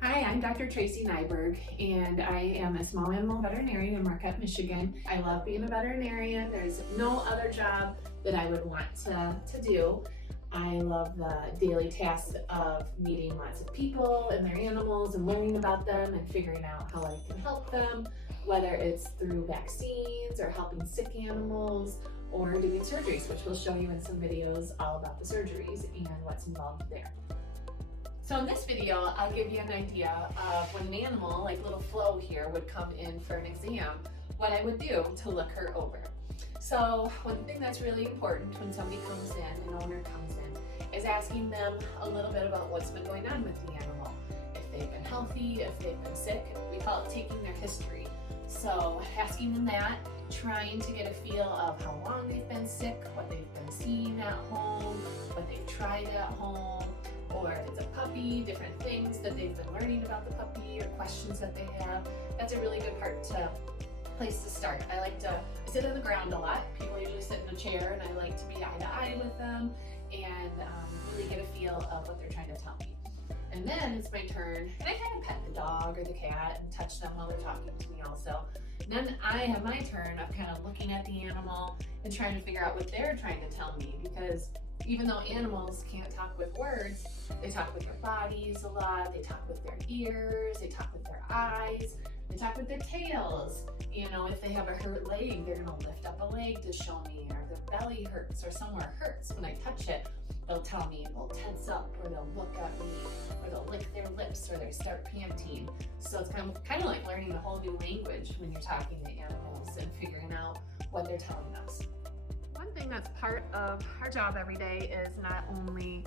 Hi, I'm Dr. Tracy Nyberg, and I am a small animal veterinarian in Marquette, Michigan. I love being a veterinarian. There's no other job that I would want to do. I love the daily tasks of meeting lots of people and their animals and learning about them and figuring out how I can help them, whether it's through vaccines or helping sick animals or doing surgeries, which we'll show you in some videos all about the surgeries and what's involved there. So in this video, I'll give you an idea of when an animal, like little Flo here, would come in for an exam, what I would do to look her over. So one thing that's really important when somebody comes in, an owner comes in, is asking them a little bit about what's been going on with the animal. If they've been healthy, if they've been sick, we call it taking their history. So asking them that, trying to get a feel of how long they've been sick, what they've been seeing at home, what they've tried at home, or if it's a puppy, different things that they've been learning about the puppy or questions that they have. That's a really good place to start. I like to sit on the ground a lot. People usually sit in a chair, and I like to be eye to eye with them and really get a feel of what they're trying to tell me. And then it's my turn, and I kind of pet the dog or the cat and touch them while they're talking to me also. And then I have my turn of kind of looking at the animal and trying to figure out what they're trying to tell me, because even though animals can't talk with words, they talk with their bodies a lot, they talk with their ears, they talk with their eyes, they talk with their tails. You know, if they have a hurt leg, they're gonna lift up a leg to show me, or their belly hurts or somewhere hurts. When I touch it, they'll tell me, and they'll tense up, or they'll look at me, or they'll lick their lips, or they start panting. So it's kind of like learning a whole new language when you're talking to animals and figuring out what they're telling us. One thing that's part of our job every day is not only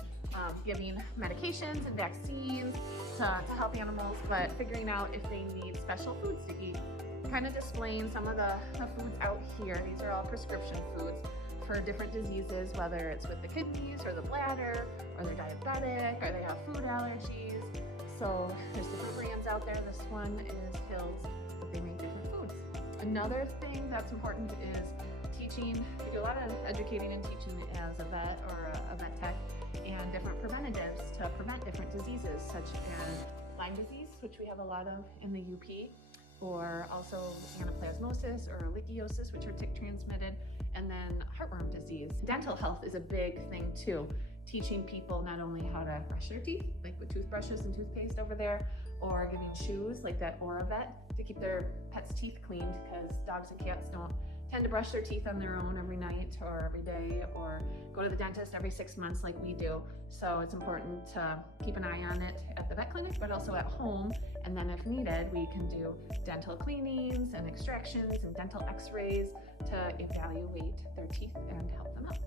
giving medications and vaccines to help animals, but figuring out if they need special foods to eat. Kind of displaying some of the foods out here. These are all prescription foods for different diseases, whether it's with the kidneys or the bladder, or they're diabetic, or they have food allergies. So there's different brands out there. This one is Hills, but they make different foods. Another thing that's important is teaching. We do a lot of educating and teaching as a vet or a vet tech, and different preventatives to prevent different diseases such as Lyme disease, which we have a lot of in the UP, or also anaplasmosis or ehrlichiosis, which are tick transmitted, and then heartworm disease. Dental health is a big thing too. Teaching people not only how to brush their teeth, like with toothbrushes and toothpaste over there, or giving shoes like that Vet to keep their pets' teeth cleaned, because dogs and cats don't tend to brush their teeth on their own every night or every day, or go to the dentist every 6 months like we do. So it's important to keep an eye on it at the vet clinic, but also at home. And then if needed, we can do dental cleanings and extractions and dental X-rays to evaluate their teeth and help them out.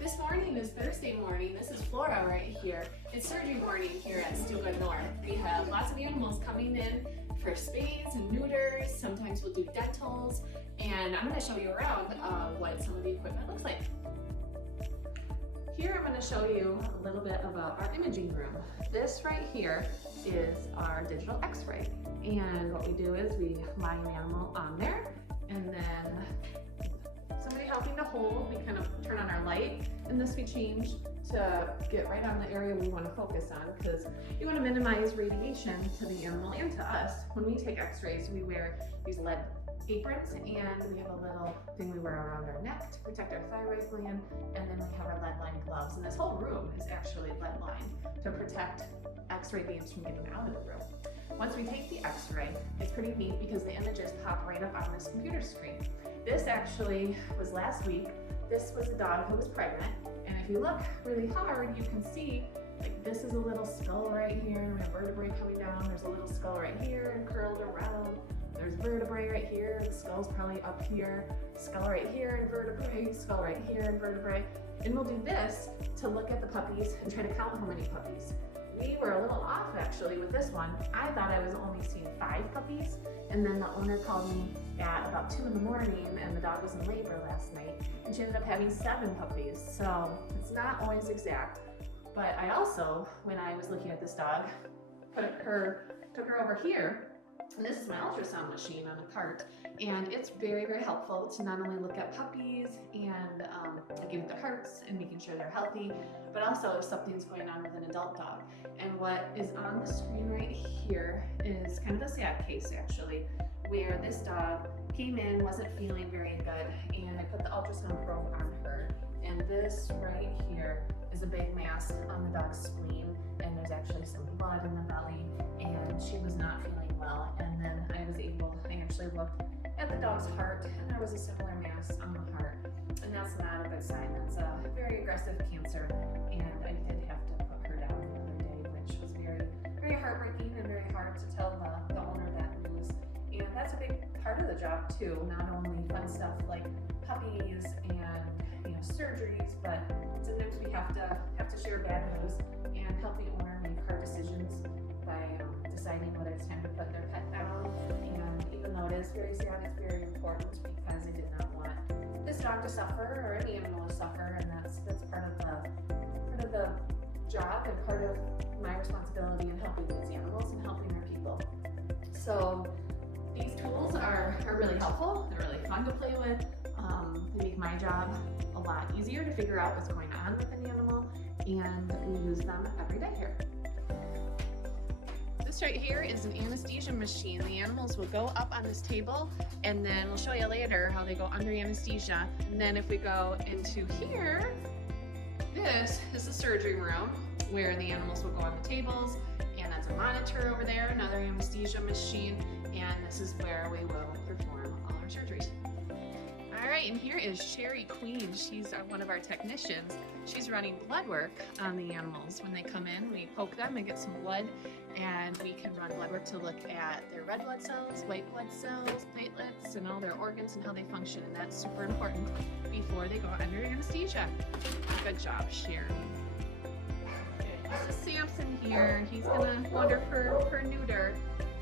This morning is Thursday morning. This is Flora right here. It's surgery morning here at Stuga North. We have lots of animals coming in for spades and neuters. Sometimes we'll do dentals, and I'm going to show you around what some of the equipment looks like. Here I'm going to show you a little bit about our imaging room. This right here is our digital X-ray, and what we do is we lie an animal on there, and then somebody helping to hold, we kind of turn on our light, and this we change to get right on the area we want to focus on, because we want to minimize radiation to the animal and to us. When we take X-rays, we wear these lead aprons, and we have a little thing we wear around our neck to protect our thyroid gland, and then we have our lead-lined gloves. And this whole room is actually lead-lined to protect X-ray beams from getting out of the room. Once we take the X-ray, it's pretty neat because the images pop right up on this computer screen. This actually was last week. This was a dog who was pregnant, and if you look really hard, you can see, like, this is a little skull right here, and a vertebrae coming down. There's a little skull right here and curled around. There's vertebrae right here, the skull's probably up here, skull right here and vertebrae, skull right here and vertebrae. And we'll do this to look at the puppies and try to count how many puppies. We were a little off actually with this one. I thought I was only seeing 5 puppies, and then the owner called me at about 2 in the morning, and the dog was in labor last night, and she ended up having 7 puppies. So it's not always exact. But I also, when I was looking at this dog, took her over here And this is my ultrasound machine on a cart, and it's very, very helpful to not only look at puppies and giving their hearts and making sure they're healthy, but also if something's going on with an adult dog. And what is on the screen right here is kind of a sad case actually, where this dog came in, wasn't feeling very good, and I put the ultrasound probe on her, and this right here is a big mass on the dog's spleen, and there's actually some blood in the belly, and she was not feeling well. And then I actually looked at the dog's heart, and there was a similar mass on the heart, and that's not a good sign. That's a very aggressive cancer, and I did have to put her down the other day, which was very, very heartbreaking and very hard to tell the owner that news. And that's a big part of the job too, not only fun stuff like puppies and surgeries, but sometimes we have to share bad news and help the owner make hard decisions by deciding whether it's time to put their pet down. And even though it is very sad, it's very important because I did not want this dog to suffer or any animal to suffer, and that's part of the job and part of my responsibility in helping these animals and helping our people. So these tools are really helpful. They're really fun to play with. They make my job a lot easier to figure out what's going on with an animal, and we use them every day here. This right here is an anesthesia machine. The animals will go up on this table, and then we'll show you later how they go under anesthesia. And then if we go into here, this is the surgery room where the animals will go on the tables, and that's a monitor over there, another anesthesia machine, and this is where we will perform all our surgeries. All right, and here is Sherry Queen. She's one of our technicians. She's running blood work on the animals. When they come in, we poke them and get some blood, and we can run blood work to look at their red blood cells, white blood cells, platelets, and all their organs and how they function, and that's super important before they go under anesthesia. Good job, Sherry. Okay, this is Samson here. He's gonna go under for neuter.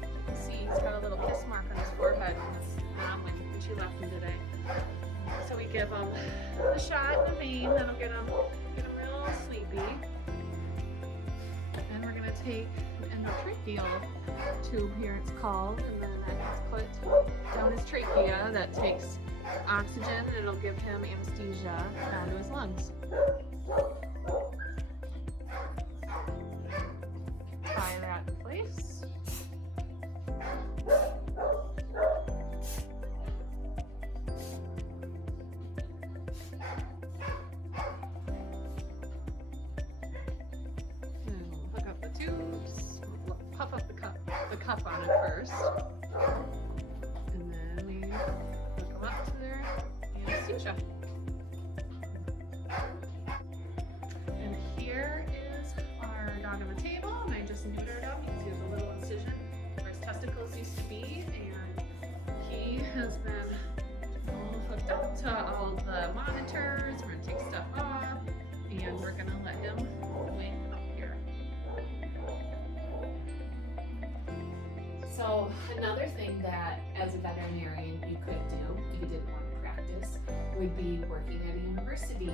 You can see he's got a little kiss mark on his forehead. That's Mom when she left him today. So we give him the shot in the vein that'll get him real sleepy. Then we're gonna take an endotracheal tube here, it's called, and then that gets put down his trachea. That takes oxygen, and it'll give him anesthesia down to his lungs. Tie that in place. Puff up the cup on it first, and then we hook them up to their anesthesia. And here is our dog on the table, and I just neutered him. You can see there's a little incision where his testicles used to be, and he has been all hooked up to all the monitors. We're going to take stuff off, and we're going to let him wake up here. So another thing that as a veterinarian you could do if you didn't want to practice would be working at a university,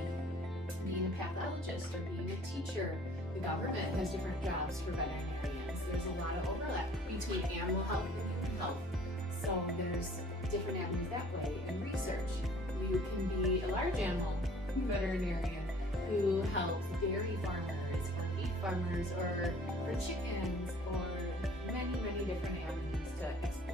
being a pathologist or being a teacher. The government has different jobs for veterinarians. There's a lot of overlap between animal health and human health. So there's different avenues that way. And research, you can be a large animal veterinarian who helps dairy farmers or beef farmers or for chickens or many different avenues to explore